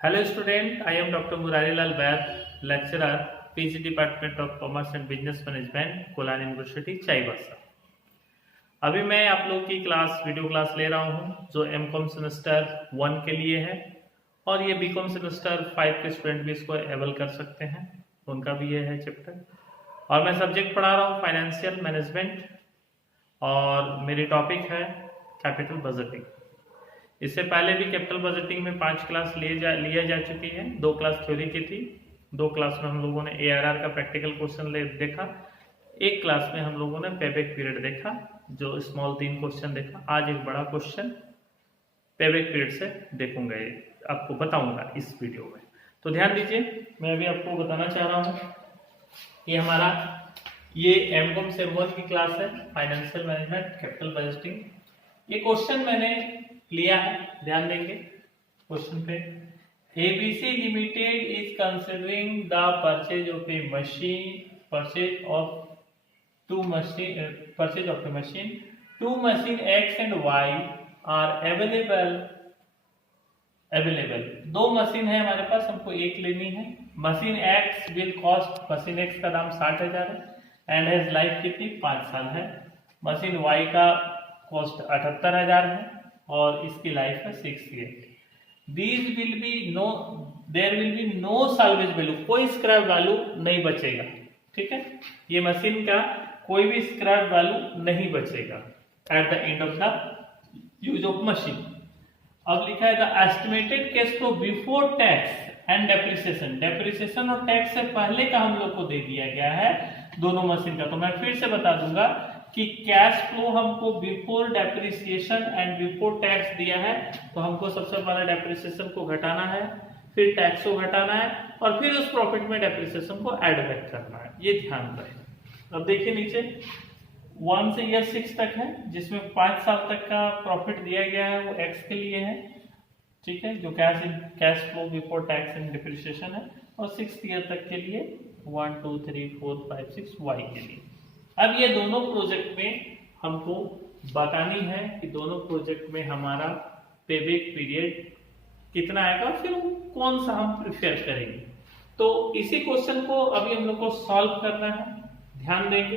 Hello student, I am Dr. Murari Lal Vaid, lecturer, PG Department of Commerce and Business Management, Kolhan university Chaibasa. अभी मैं आप लोग की video class ले रहा हूँ जो एमकॉम सेमेस्टर 1 के लिए है और ये बीकॉम सेमेस्टर 5 के स्टूडेंट भी इसको अवेल कर सकते हैं, उनका भी ये है चैप्टर। और मैं सब्जेक्ट पढ़ा रहा हूँ फाइनेंशियल मैनेजमेंट और मेरी टॉपिक है कैपिटल बजटिंग। इससे पहले भी कैपिटल बजटिंग में 5 क्लास लिया जा चुकी है। 2 क्लास थ्योरी की थी, 2 क्लास में हम लोगों ने ARR का प्रैक्टिकल क्वेश्चन देखा, 1 क्लास में हम लोगों ने पेबैक पीरियड देखा जो स्मॉल 3 क्वेश्चन देखा। आज एक बड़ा क्वेश्चन पेबैक पीरियड से देखूंगा, ये आपको बताऊंगा इस वीडियो में। तो ध्यान दीजिए, मैं अभी आपको बताना चाह रहा हूँ कि हमारा ये एमकॉम सेम 1 की क्लास है फाइनेंशियल मैनेजमेंट कैपिटल बजटिंग। ये क्वेश्चन मैंने लिया है, ध्यान देंगे क्वेश्चन पे। ABC limited is considering the purchase of a machine, purchase of two machine, two machine X and Y are available. 2 machine है हमारे पास, हमको एक लेनी है। Machine X will cost, machine X का दाम 60,000 है एंड हैज लाइफ कितनी 5 साल है। मशीन Y का कॉस्ट 78,000 है और इसकी लाइफ है 6 year. There will be no salvage value, कोई स्क्रैप वैल्यू नहीं बचेगा। ठीक है, ये मशीन का कोई भी स्क्रैप वैल्यू नहीं बचेगा at the end of the use of machine. अब लिखा है the estimated cash flow before tax and depreciation, depreciation और टैक्स से पहले का हम लोग को दे दिया गया है दोनों मशीन का। तो मैं फिर से बता दूंगा कि कैश फ्लो हमको before depreciation and before tax दिया है, तो हमको सबसे पहले डेप्रिसिएशन को घटाना है, फिर टैक्स को घटाना है और फिर उस प्रॉफिट में डेप्रिसिएशन को ऐड बैक करना है, ये ध्यान रहे। अब देखिए नीचे 1 से या 6 तक है, जिसमें 5 साल तक का प्रॉफिट दिया गया है, वो X के लिए है। ठीक है, जो cash flow before tax and depreciation है, और 6 ईयर तक के लिए 1 2 3 4 5 6 Y के लिए। अब ये दोनों प्रोजेक्ट में हमको बतानी है कि दोनों प्रोजेक्ट में हमारा पेबैक पीरियड कितना आएगा, फिर कौन सा हम प्रिफेयर करेंगे। तो इसी क्वेश्चन को अभी हम लोग को सॉल्व करना है। ध्यान देंगे,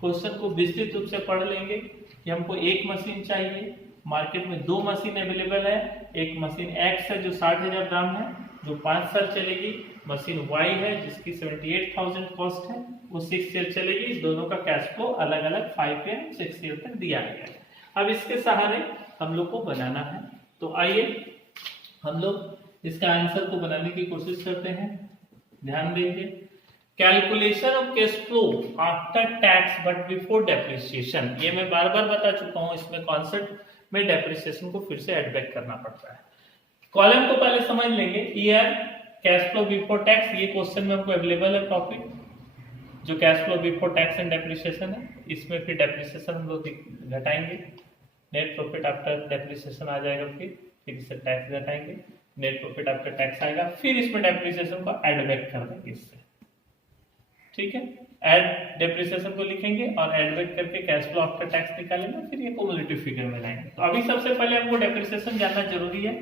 क्वेश्चन को विस्तृत रूप से पढ़ लेंगे कि हमको एक मशीन चाहिए, मार्केट में 2 मशीन अवेलेबल है। एक मशीन X है जो 60,000 दाम है, जो 5 साल चलेगी। मशीन Y है जिसकी 78,000 कॉस्ट है, वो 6 ईयर चलेगी। दोनों का कैश फ्लो अलग अलग 5 ईयर 6 ईयर तक दिया गया है। अब इसके सहारे हम लोग को बनाना है, तो आइए हम लोग इसका आंसर को बनाने की कोशिश करते हैं। ध्यान देंगे, calculation of cash flow after tax but before depreciation, ये मैं बार बार बता चुका हूं। इसमें कॉन्सेप्ट में डेप्रिसिएशन को फिर से एड बैक करना पड़ता है। कॉलम को पहले समझ लेंगे, year cash flow before tax, ये क्वेश्चन में हमको अवेलेबल है प्रॉफिट, जो cash flow before tax and depreciation है। इसमें फिर डेप्रिसिएशन हम लोग घटाएंगे, नेट प्रॉफिट आफ्टर डेप्रिसिएशन आ जाएगा, फिर इससे टैक्स घटाएंगे, नेट प्रॉफिट आफ्टर टैक्स आएगा, फिर इसमें डेप्रिसिएशन को ऐड बैक कर देंगे इससे। ठीक है, ऐड डेप्रिसिएशन को लिखेंगे और ऐड बैक करके कैश फ्लो आफ्टर टैक्स निकालेंगे, फिर ये क्युमुलेटिव फिगर में लाएंगे। तो अभी सबसे पहले हमको डेप्रिसिएशन जानना जरूरी है,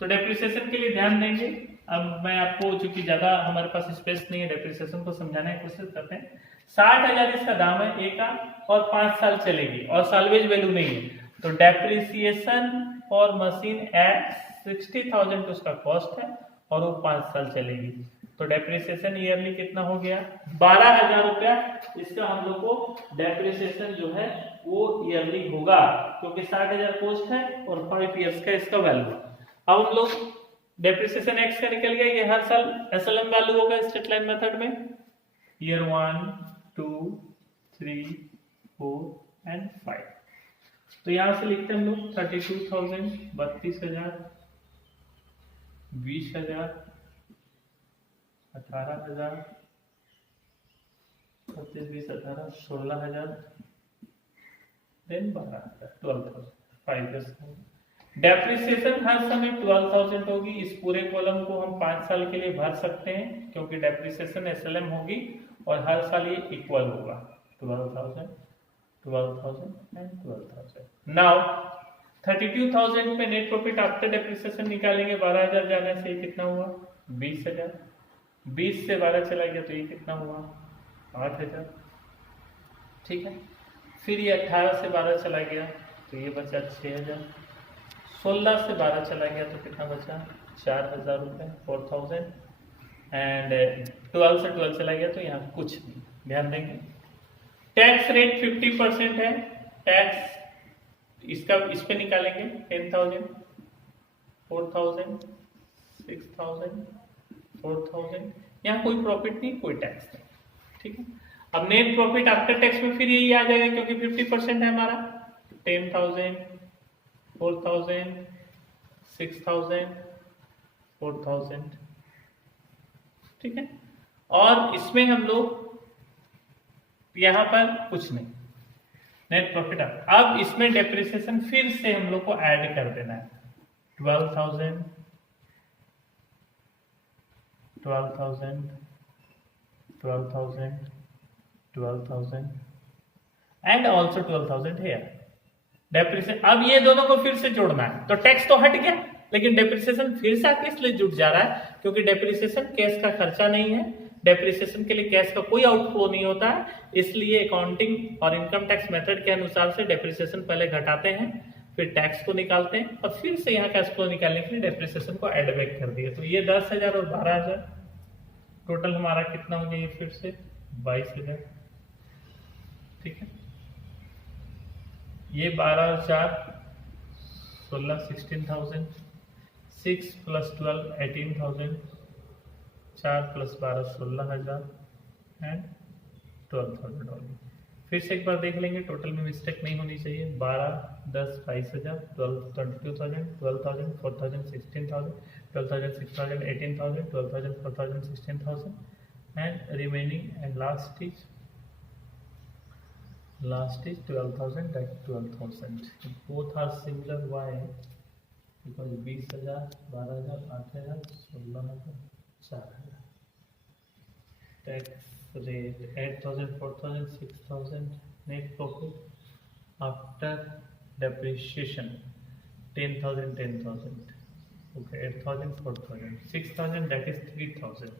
तो डेप्रिसिएशन के लिए ध्यान देंगे। अब मैं आपको, चूंकि ज्यादा हमारे पास स्पेस नहीं है, डेप्रिसिएशन को समझाने की कोशिश करते हैं। 60,000 इसका दाम है A का और 5 साल चलेगी और साल्वेज वैल्यू नहीं है, तो डेप्रिसिएशन फॉर मशीन X 60,000 उसका कॉस्ट है और वो 5 साल चलेगी। तो डेप्रिसिएशन ईयरली कितना हो गया 12,000 रुपया। इसका हम लोग को डेप्रिसिएशन जो है वो ईयरली होगा, क्योंकि 60,000 कॉस्ट है और 5 इयर्स का इसका वैल्यू। अब हम लोग डेप्रिसिएशन X का निकल गया, ये हर साल SLM वैल्यू होगा स्ट्रेट लाइन मेथड में, ईयर 1 2 3 4 एंड 5। तो यहां से लिखते हैं हम लोग 32,000, 32,000, 20,000, 18,000, 25 20 18 16,000, देन 12,000, 12,000, 5 इयर्स। डेप्रिसिएशन हर समय 12,000 होगी। इस पूरे कॉलम को हम 5 साल के लिए भर सकते हैं, क्योंकि डेप्रिसिएशन SLM होगी और हर साल ये इक्वल होगा 12,000, 12,000 एंड 12,000। नाउ 32,000 पे नेट प्रॉफिट आफ्टर डेप्रिसिएशन निकालेंगे, 12,000 जाने से ये कितना हुआ 20,000, 20 से 12 चला गया तो ये कितना हुआ 8,000, ठीक है। फिर ये 18 से 12 चला गया तो ये बचा 6,000, 16 से 12 चला गया तो कितना बचा 4,000 रुपये 4,000, एंड 12 से 12 चला गया तो यहाँ कुछ नहीं, ध्यान देंगे। टैक्स रेट 50% है, टैक्स इसका इस पे निकालेंगे 10,000, 4,000, 6,000, 4,000, यहाँ कोई प्रॉफिट नहीं, कोई टैक्स नहीं, ठीक है। अब नेट प्रॉफिट आफ्टर टैक्स में फिर यही आ जाएगा क्योंकि 50% है हमारा, 10,000, 4,000, 6,000, 4,000, ठीक है। और इसमें हम लोग यहाँ पर कुछ नहीं, नेट प्रॉफिट। अब इसमें डेप्रिसिएशन फिर से हम लोग को ऐड कर देना है, 12,000, 12,000, 12,000, 12,000 एंड ऑल्सो 12,000 है डेप्रिसिएशन। अब ये दोनों को फिर से जोड़ना है, तो टैक्स तो हट गया लेकिन डेप्रिसिएशन फिर से आके इसलिए जुड़ जा रहा है क्योंकि डेप्रिसिएशन कैश का खर्चा नहीं है, डेप्रिसिएशन के लिए कैश का कोई आउटफ्लो नहीं होता है, इसलिए अकाउंटिंग और इनकम टैक्स मेथड के अनुसार से डेप्रिसिएशन पहले घटाते हैं, फिर टैक्स को निकालते हैं और फिर से यहाँ कैश फ्लो निकालने के लिए डेप्रिसिएशन को एड बैक कर दिया। तो ये 10,000 और 12,000, टोटल हमारा कितना हो गया फिर से 22,000, ठीक है। ये 12 और 4 16, 16,000, 6 + 12 18,000, 4 + 12 16,000 एंड 12,000 ओनली। फिर से एक बार देख लेंगे, टोटल में मिस्टेक नहीं होनी चाहिए। 12, 10 22,000, 12 22,000, 12,000, 4,000 16,000, 12,000 6,000 18,000, 12,000 4,000 16,000 and remaining and last is 12,000, that 12,000. Both are similar. Why? Because 20,000, 12,000, 8,000, 16,000, 4,000. Tax rate 8,000, 4,000, 6,000. Net profit after depreciation 10,000, 10,000. Okay, 8,000, 4,000, 6,000. That is 3,000.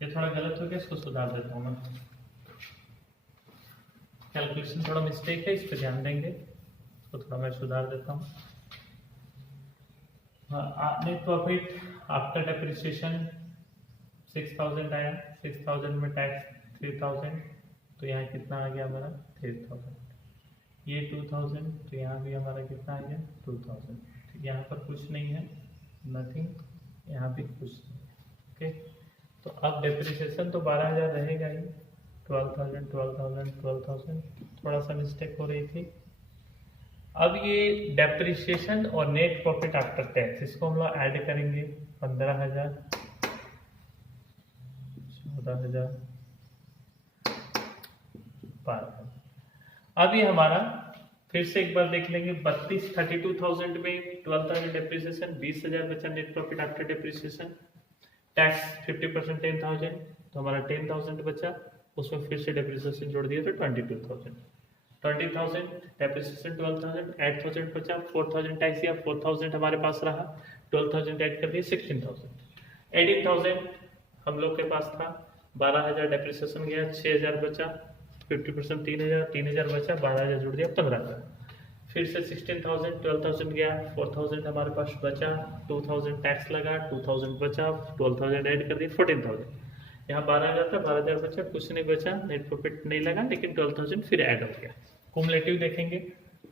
ये थोड़ा गलत हो गया, इसको सुधार देता हूँ मैं। कैलकुलेशन थोड़ा मिस्टेक है, इस पर ध्यान देंगे, इसको थोड़ा मैं सुधार देता हूँ। नेट प्रॉफिट आफ्टर डेप्रिसिएशन 6,000 आया, 6,000 में टैक्स 3,000, तो यहाँ कितना आ गया हमारा 3,000। ये 2,000, तो यहाँ भी हमारा कितना आ गया 2,000। यहाँ पर कुछ नहीं है, नथिंग, यहाँ भी कुछ नहीं, ओके। तो अब डेप्रिसिएशन तो 12,000 रहेगा ही, 12,000, 12,000, 12,000, थोड़ा सा मिस्टेक हो रही थी। अब ये डेप्रिसिएशन और नेट प्रॉफिट आफ्टर टैक्स, इसको हम लोग ऐड करेंगे 15,000, 14,000, 12,000। अब ये हमारा फिर से एक बार देख लेंगे, 32,000 में 12,000 डेप्रिसिएशन, 20,000 बचा net profit after depreciation, tax 50% 10,000, तो हमारा 10,000 बचा, उसमें फिर से डेप्रिसिएशन जोड़ दिया तो 22,000, 20,000 डेप्रिसिएशन 12,000, 8,000 बचा, 4,000 टैक्स या 4,000 हमारे पास रहा, 12,000 ऐड कर दिए 16,000, 18,000 हम लोग के पास था, 12,000 डेप्रिसिएशन गया, 6,000 बचा, 50% 3,000, 3,000 बचा, 12,000 जोड़ दिया 15,000, फिर से 16,000, 12,000 गया, 4,000 हमारे पास बचा, 2,000 टैक्स लगा, 2,000 बचा, 12,000 ऐड कर दिए 14,000, यहाँ 12,000 था, 12,000 बचा, कुछ नहीं बचा, नेट प्रॉफिट नहीं लगा, लेकिन 12,000 फिर ऐड हो गया। कुमुलेटिव देखेंगे,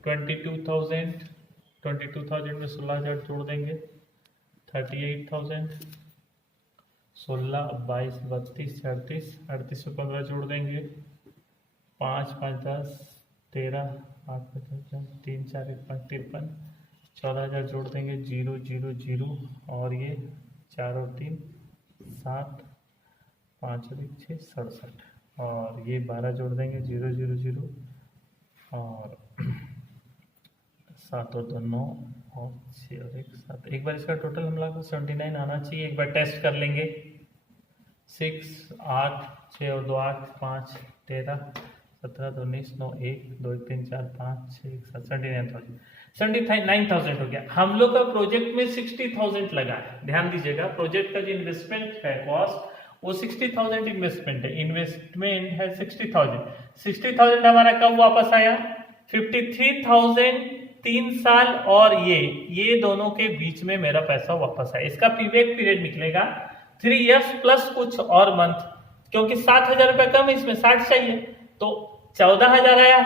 22,000 में 16,000 जोड़ देंगे, 38,000, 16, 22, 32, 38 में 15 जोड़ देंगे, 5, 5, 10, 13, 8, 5, 3, 4, 1, 5, 53, 14,000 जोड़ देंगे, 0, 0, 0 और ये 4 और 3, 7, 5 और 1, 6, 67 और ये 12 जोड़ देंगे, 0, 0, 0 और 7 और 2, 9 और 6 और 1, 7। एक बार इसका टोटल हम लोग को 79 आना चाहिए, एक बार टेस्ट कर लेंगे। 6, 8, 6 और 2, 8, 5, 13, 17 2 19 9 1 2 1 3 4 5 6 7 79,000 हो गया। हम लोग का प्रोजेक्ट में 60,000 लगा है, ध्यान दीजिएगा। प्रोजेक्ट का जो इन्वेस्टमेंट है कॉस्ट वो 60,000 इन्वेस्टमेंट है, इन्वेस्टमेंट है 60,000। 60,000 हमारा कब वापस आया? 53,000 3 साल और ये दोनों के बीच में मेरा पैसा वापस आया। इसका पीबैक पीरियड निकलेगा 3 इयर्स प्लस कुछ और मंथ, क्योंकि 7,000 रुपए कम, इसमें 60 चाहिए तो 14,000 आया।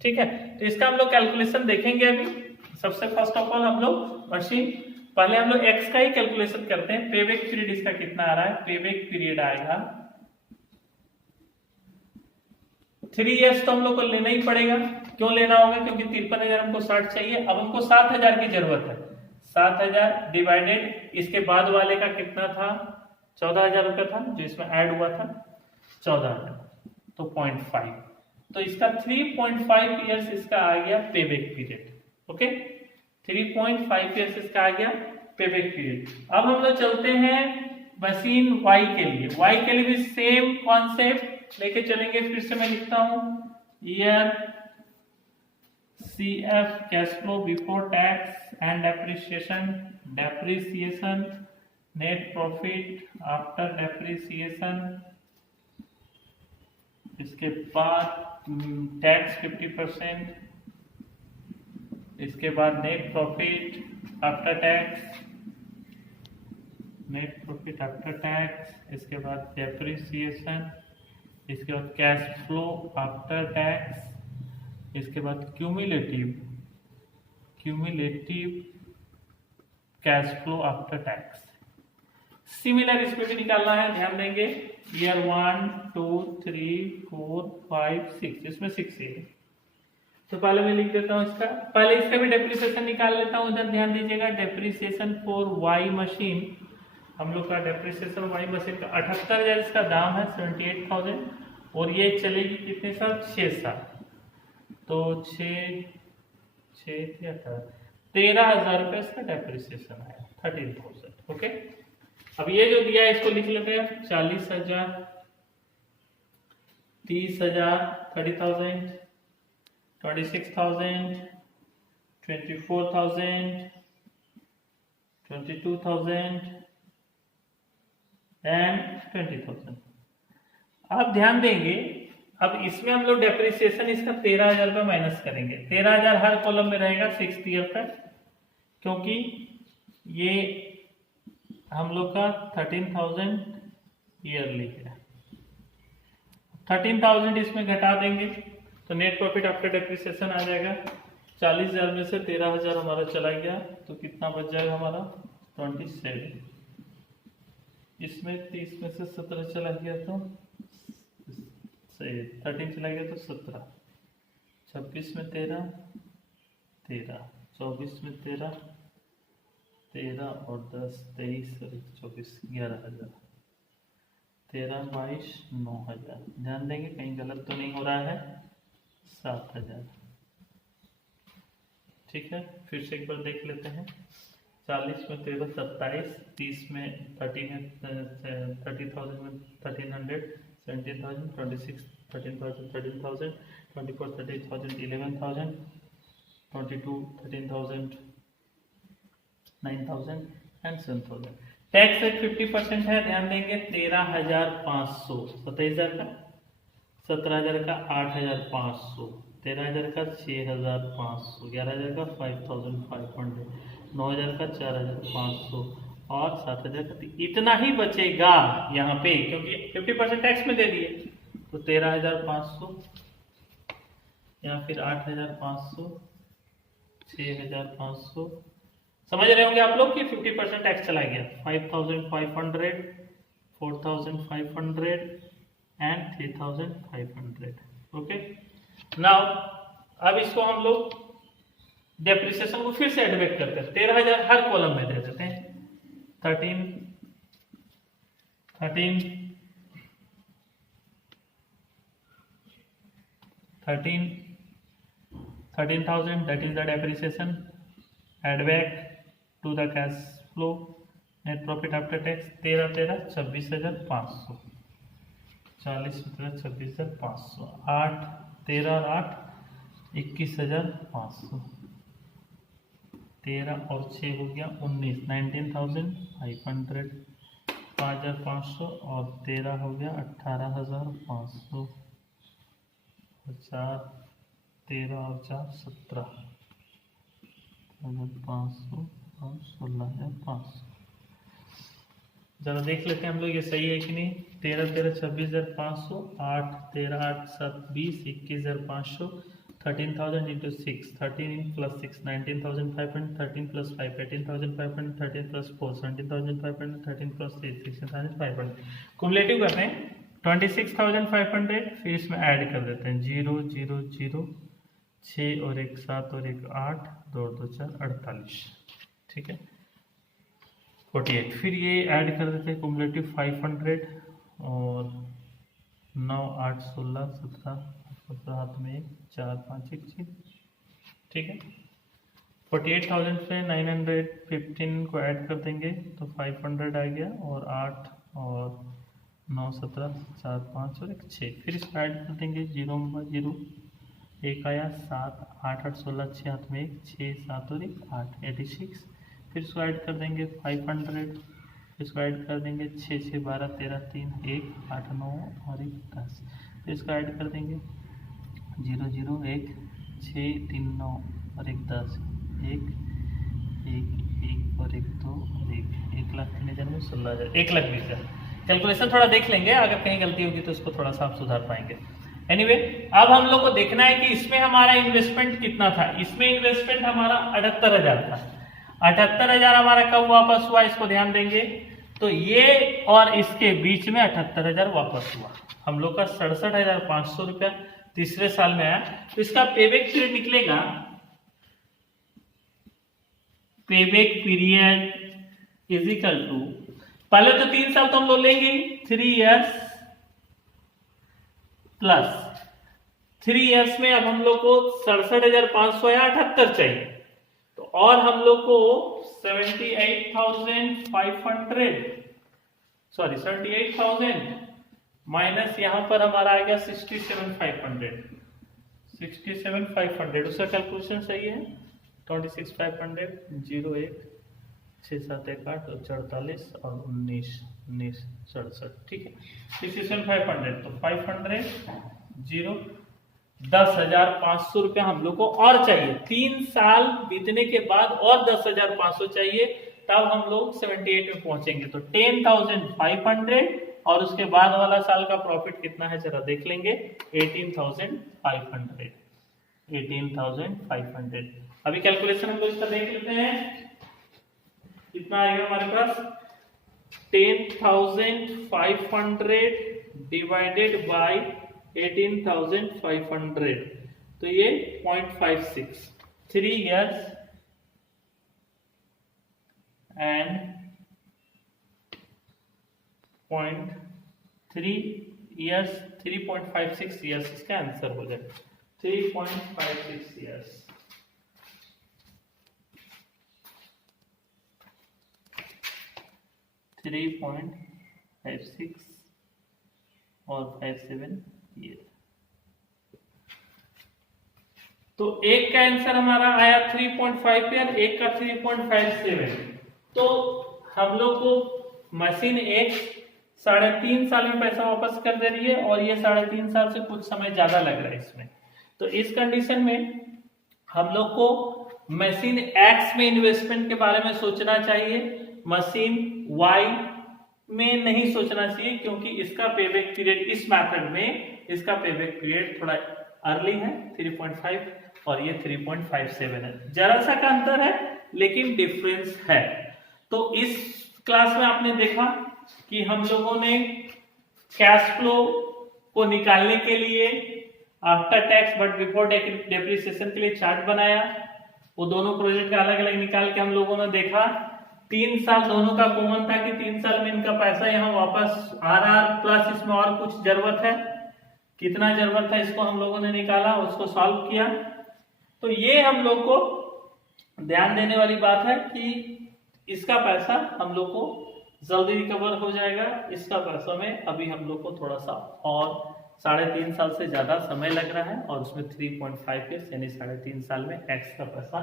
ठीक है, तो इसका हम लोग कैलकुलेशन देखेंगे अभी। सबसे फर्स्ट ऑफ ऑल हम लोग मशीन, पहले हम लोग एक्स का ही कैलकुलेशन करते हैं। पेबैक पीरियड इसका कितना आ रहा है? पेबैक पीरियड आएगा 3 इयर्स, तो हम लोग को लेना ही पड़ेगा। क्यों लेना होगा? क्योंकि 53,000 हमको 60 चाहिए। अब हमको 7,000 की जरूरत है। 7,000 डिवाइडेड इसके बाद वाले का कितना था? 14,000 रुपया था, जो इसमें ऐड हुआ था 14,000, तो 0.5, तो इसका 3.5 इयर्स इसका आ गया पेबैक पीरियड। ओके, 3.5 इयर्स इसका आ गया पेबैक पीरियड। अब हम लोग चलते हैं मशीन वाई के लिए। वाई के लिए भी सेम कॉन्सेप्ट लेके चलेंगे। फिर से मैं लिखता हूं, year CF cash flow before tax and depreciation, net profit after depreciation, इसके बाद टैक्स 50%, इसके बाद नेट प्रॉफिट आफ्टर टैक्स, इसके बाद डेप्रिसिएशन, इसके बाद कैश फ्लो आफ्टर टैक्स, इसके बाद cumulative cash flow after tax. Similar इसमें भी निकालना है, ध्यान देंगे। ईयर 1 2 3 4 5 6, इसमें 6 है। तो पहले मैं लिख देता हूं इसका, पहले इसका भी डेप्रिसिएशन निकाल लेता हूं। उधर ध्यान दीजिएगा, डेप्रिसिएशन फॉर वाई मशीन, हम लोग का डेप्रिसिएशन वाई मशीन का 78,000 इसका दाम है, 78,000, और ये चलेगी कितने साल? 6 साल, तो 6 13,000 रुपये इसका डेप्रिसिएशन आया, 13,000। ओके, अब ये जो दिया है इसको लिख लेते हैं। 40,000, 30,000, 30,000, 26,000, 24,000, 22,000 एंड 20,000। आप ध्यान देंगे, अब इसमें हम लोग डेप्रिसिएशन इसका 13,000 रुपये माइनस करेंगे। 13,000 हर कॉलम में रहेगा 6th ईयर पर, क्योंकि ये हम लोग का 13,000 ईयरली है। 13,000 इसमें घटा देंगे तो नेट प्रॉफिट आफ्टर डेप्रिसिएशन आ जाएगा। 40,000 में से 13,000 हमारा चला गया, तो कितना बच जाएगा हमारा? 27। इसमें 30 में से 17 चला गया तो 13 चला गया तो 17, 26 में 13, 24 में 13 और 10 23 और 24 11,000, 13 22 9,000। ध्यान देंगे कहीं गलत तो नहीं हो रहा है। 7,000, ठीक है। फिर से एक बार देख लेते हैं। 40 में 13 27, 30 में 30,000 में 1,300, 17,000, 26 13,000, 13,000, 24 30,000, 11,000, 22 13,000, 9,000 एंड 7,000। टैक्स रेट 50% है, ध्यान देंगे। 13,500, 27,000 का, 17,000 का 8,500, 13,000 का 6,500, 11,000 का 5,500, 9,000 का 4,500 और 7,000 का इतना ही बचेगा यहाँ पे, क्योंकि 50% टैक्स में दे दिए। तो 13,500 या फिर 8,500, 6,500, समझ रहे होंगे आप लोग कि 50% टैक्स चला गया। 5,500, 4,500 एंड 3,500। ओके, नाउ अब इसको हम लोग डेप्रिसिएशन को फिर से एडवेट करते हैं। 13,000 हर कॉलम में दे देते हैं। 13,000 that is the depreciation, add back to the cash flow, net profit after tax 13 26,500, 40 26,500, 8 13 और 8 21,500, 13 और 6 हो गया 19, 19,500, 5,500 और 13 हो गया 18,500, 4 13 और 4 17,500 और 16,500। जरा देख लेते हैं हम लोग ये सही है कि नहीं। 13 13 26,500, 8 13 8 7 20, 21,500, 13,000 into 6, 13 plus 6 19,500, 13 plus 5 18,500, 13 plus 4 17,500, 13 plus 3 16,500। Cumulative करते हैं 26,500, फिर इसमें ऐड कर देते हैं 0 0 0, 6 और 1 7 और 1 8, 2 2 4 48, ठीक है 48। फिर ये ऐड कर देते हैं कुमुलेटिव 500 और 9 8 16 17 हाथ में 1 4 5 1 6, ठीक है 48,000 पे 915 को ऐड कर देंगे तो 500 आ गया, और 8 और 9 17 4 5 और 1 6। फिर इसको ऐड कर देंगे 0 0 1 आया, 7 8 8 16 6 हाथ में 1 6 7 और 1 8 86। फिर इसको ऐड कर देंगे 500, इसको ऐड कर देंगे 6 6 12 13 3 1 8 9 और 1 10। फिर इसको ऐड कर देंगे 0 0 1 6 3 9 और 1 10 1 1 1 और 1 2 और 1 1,03,000 में 16,000 1,20,000। कैलकुलेशन थोड़ा देख लेंगे, अगर कहीं गलती होगी तो इसको थोड़ा सा आप सुधार पाएंगे। एनीवे अब हम लोग को देखना है कि इसमें हमारा इन्वेस्टमेंट कितना था। इसमें इन्वेस्टमेंट हमारा 78,000 था। 78,000 हमारा कब वापस हुआ, इसको ध्यान देंगे तो ये और इसके बीच में 78,000 वापस हुआ। हम लोग का 67,500 रुपया तीसरे साल में आया। तो इसका पेबैक पीरियड निकलेगा, payback period is equal to, पहले तो 3 साल तो हम लोग लेंगे 3 इयर्स प्लस 3 इयर्स में अब हम लोग को 67,500 या 78 चाहिए, तो और हम लोग को 78,000 माइनस यहां पर हमारा आ गया 67,500। उसका कैलकुलेशन सही है 26,500 0 1 6 7 1 8 और 44 और 19 19 67, ठीक है 67,500। तो 500 0 10,500 रुपया हम लोग को और चाहिए। 3 साल बीतने के बाद और 10,500 चाहिए, तब हम लोग 78 में पहुंचेंगे। तो 10,500 और उसके बाद वाला साल का प्रॉफिट कितना है जरा देख लेंगे 18,500। 18,500 अभी कैलकुलेशन हम लोग इसका देख लेते हैं कितना आएगा हमारे पास। 10,500 डिवाइडेड बाय 18,500, तो ये 0.56, 3 years and 0.3 years, 3.56 years इसका आंसर हो जाएगा 3.56 years। थ्री 3.56 और 57 ईयर। तो एक का आंसर हमारा आया 3.5 ईयर, एक का 3.57। तो हम लोग को मशीन एक 3.5 साल में पैसा वापस कर दे रही है, और ये 3.5 साल से कुछ समय ज्यादा लग रहा है इसमें। तो इस कंडीशन में हम लोग को मशीन एक्स में इन्वेस्टमेंट के बारे में सोचना चाहिए, मशीन वाई में नहीं सोचना चाहिए, क्योंकि इसका पेबैक पीरियड इस मेथड में इसका पेबैक पीरियड थोड़ा अर्ली है 3.5 और ये 3.57 है। जरा सा का अंतर है लेकिन डिफरेंस है। तो इस क्लास में आपने देखा कि हम लोगों ने कैश फ्लो को निकालने के लिए after tax but before depreciation के लिए चार्ट बनाया। वो दोनों प्रोजेक्ट का अलग अलग निकाल के हम लोगों ने देखा। 3 साल दोनों का कॉमन था कि 3 साल में इनका पैसा यहाँ वापस आ रहा, प्लस इसमें और कुछ जरूरत है, कितना जरूरत है इसको हम लोगों ने निकाला, उसको सॉल्व किया। तो ये हम लोग को ध्यान देने वाली बात है कि इसका पैसा हम लोग को जल्दी रिकवर हो जाएगा। इसका पैसा में अभी हम लोग को थोड़ा सा और 3.5 साल से ज्यादा समय लग रहा है और उसमें 3.5 ईयर्स यानी 3.5 साल में एक्स का पैसा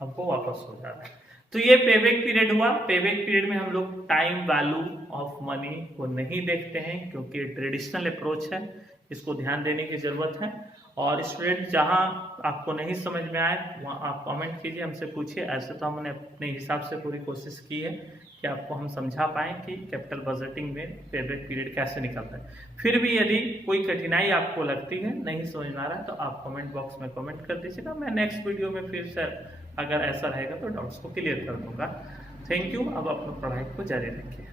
हमको वापस हो जा रहा है। तो ये पेबैक पीरियड हुआ। पेबैक पीरियड में हम लोग टाइम वैल्यू ऑफ मनी को नहीं देखते हैं क्योंकि ट्रेडिशनल अप्रोच है, इसको ध्यान देने की जरूरत है। और स्टूडेंट जहां आपको नहीं समझ में आए वहां आप कमेंट कीजिए, हमसे पूछिए। ऐसे तो हमने अपने हिसाब से पूरी कोशिश की है कि आपको हम समझा पाएं कि कैपिटल बजटिंग में पेबैक पीरियड कैसे निकलता है। फिर भी यदि कोई कठिनाई आपको लगती है, नहीं समझ में आ रहा है, तो आप कमेंट बॉक्स में कमेंट कर दीजिएगा। मैं नेक्स्ट वीडियो में फिर से अगर ऐसा रहेगा तो डाउट्स को क्लियर कर दूंगा। Thank you. अब अपनी पढ़ाई को जारी रखिए।